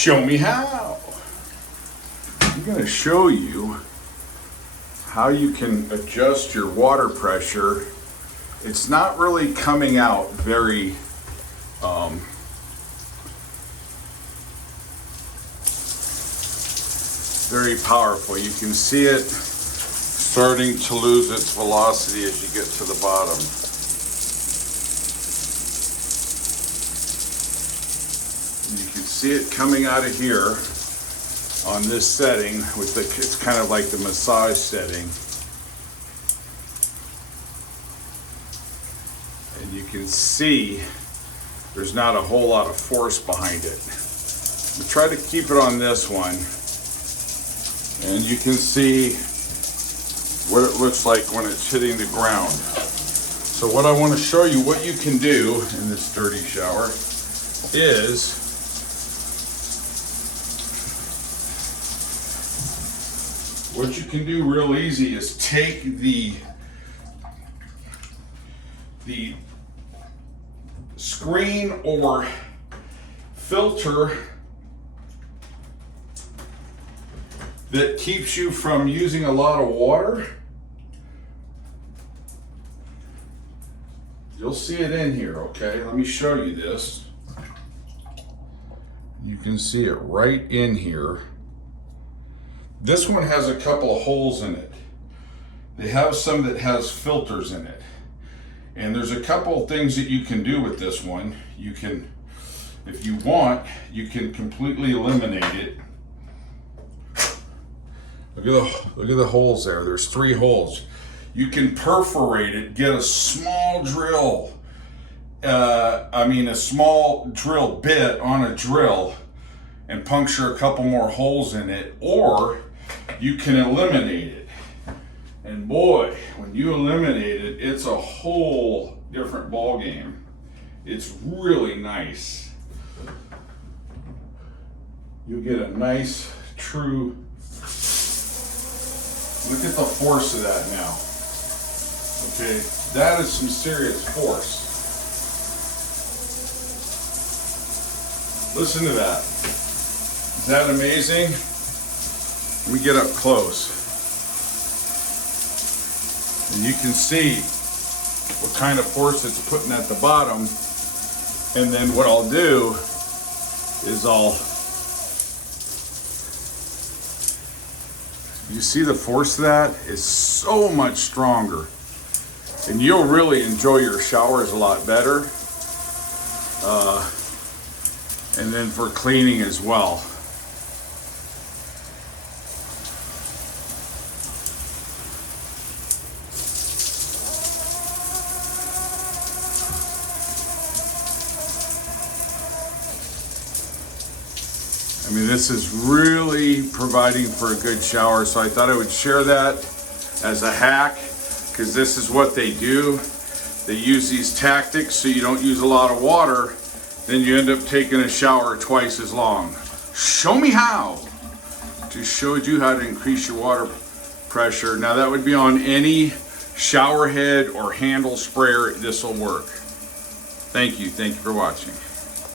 Show me how. I'm going to show you how you can adjust your water pressure. It's not really coming out very very powerful. You can see it starting to lose its velocity as you get to the bottom. You can see it coming out of here on this setting with the, it's kind of like the massage setting. And you can see there's not a whole lot of force behind it. We try to keep it on this one, and you can see what it looks like when it's hitting the ground. So what I want to show you what you can do in this dirty shower is what you can do real easy is take the screen or filter that keeps you from using a lot of water. You'll see it in here, okay? Let me show you this. You can see it right in here. This one has a couple of holes in it. They have some that has filters in it. And there's a couple of things that you can do with this one. You can, if you want, you can completely eliminate it. Look at the holes there. There's 3 holes. You can perforate it, get a small drill, a small drill bit on a drill and puncture a couple more holes in it, or you can eliminate it. And boy, when you eliminate it, it's a whole different ball game. It's really nice. You'll get a nice, true, look at the force of that now. Okay, that is some serious force. Listen to that. Is that amazing? Let me get up close. And you can see what kind of force it's putting at the bottom. And then what I'll do is you see the force of that is so much stronger. And you'll really enjoy your showers a lot better. And then for cleaning as well. I mean, this is really providing for a good shower, so I thought I would share that as a hack, because this is what they do. They use these tactics so you don't use a lot of water, then you end up taking a shower twice as long. Show me how. Just showed you how to increase your water pressure. Now that would be on any shower head or handle sprayer. This will work. Thank you for watching.